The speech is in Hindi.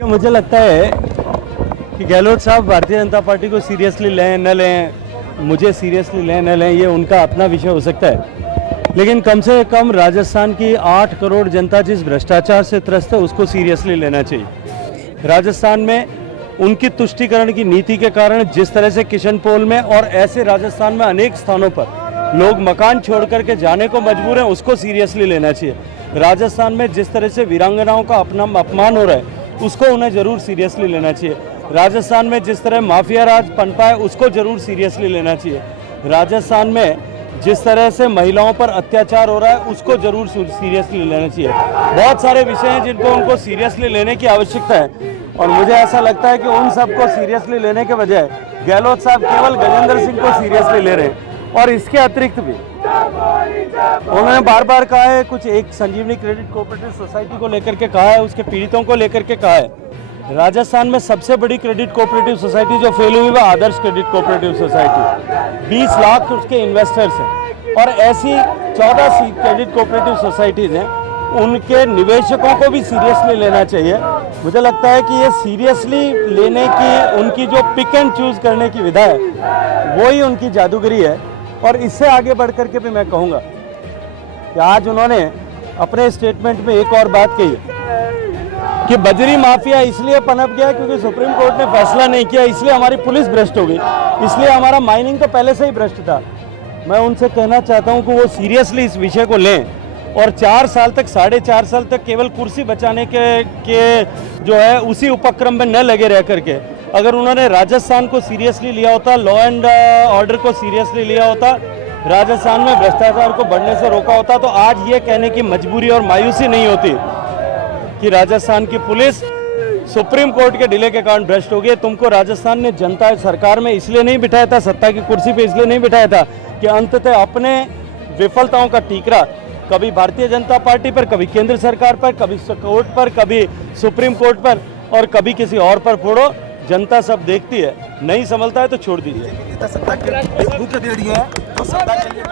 मुझे लगता है कि गहलोत साहब भारतीय जनता पार्टी को सीरियसली लें न लें, मुझे सीरियसली लें न लें, ये उनका अपना विषय हो सकता है। लेकिन कम से कम राजस्थान की 8 करोड़ जनता जिस भ्रष्टाचार से त्रस्त है उसको सीरियसली लेना चाहिए। राजस्थान में उनकी तुष्टीकरण की नीति के कारण जिस तरह से किशनपोल में और ऐसे राजस्थान में अनेक स्थानों पर लोग मकान छोड़ करके जाने को मजबूर हैं, उसको सीरियसली लेना चाहिए। राजस्थान में जिस तरह से वीरांगनाओं का अपमान हो रहा है उसको उन्हें ज़रूर सीरियसली लेना चाहिए। राजस्थान में जिस तरह माफिया राज पनपा है उसको ज़रूर सीरियसली लेना चाहिए। राजस्थान में जिस तरह से महिलाओं पर अत्याचार हो रहा है उसको ज़रूर सीरियसली लेना चाहिए। बहुत सारे विषय हैं जिनको उनको सीरियसली लेने की आवश्यकता है और मुझे ऐसा लगता है कि उन सबको सीरियसली लेने के बजाय गहलोत साहब केवल गजेंद्र सिंह को सीरियसली ले रहे हैं। और इसके अतिरिक्त भी उन्होंने बार बार कहा है, कुछ एक संजीवनी क्रेडिट कोऑपरेटिव सोसाइटी को लेकर के कहा है, उसके पीड़ितों को लेकर के कहा है। राजस्थान में सबसे बड़ी क्रेडिट कोऑपरेटिव सोसाइटी जो फेल हुई वो आदर्श क्रेडिट कोऑपरेटिव सोसाइटी, 20 लाख उसके इन्वेस्टर्स हैं और ऐसी 14 क्रेडिट कोऑपरेटिव सोसाइटीज़ हैं, उनके निवेशकों को भी सीरियसली लेना चाहिए। मुझे लगता है कि ये सीरियसली लेने की उनकी जो पिक एंड चूज़ करने की विधा है वो ही उनकी जादूगरी है। और इससे आगे बढ़ करके भी मैं कहूँगा कि आज उन्होंने अपने स्टेटमेंट में एक और बात कही कि बजरी माफिया इसलिए पनप गया क्योंकि सुप्रीम कोर्ट ने फैसला नहीं किया, इसलिए हमारी पुलिस भ्रष्ट हो गई, इसलिए हमारा माइनिंग तो पहले से ही भ्रष्ट था। मैं उनसे कहना चाहता हूं कि वो सीरियसली इस विषय को लें और 4 साल तक 4.5 साल तक केवल कुर्सी बचाने के जो है उसी उपक्रम में न लगे रह करके अगर उन्होंने राजस्थान को सीरियसली लिया होता, लॉ एंड ऑर्डर को सीरियसली लिया होता, राजस्थान में भ्रष्टाचार को बढ़ने से रोका होता, तो आज ये कहने की मजबूरी और मायूसी नहीं होती कि राजस्थान की पुलिस सुप्रीम कोर्ट के डिले के कारण भ्रष्ट हो गई। तुमको राजस्थान ने जनता सरकार में इसलिए नहीं बिठाया था, सत्ता की कुर्सी पे इसलिए नहीं बिठाया था कि अंततः अपने विफलताओं का ठीकरा कभी भारतीय जनता पार्टी पर, कभी केंद्र सरकार पर, कभी कोर्ट पर, कभी सुप्रीम कोर्ट पर और कभी किसी और पर फोड़ो। जनता सब देखती है, नहीं संभलता है तो छोड़ दीजिए। सत्ता के मुख्य दे रही है तो सत्ता के लिए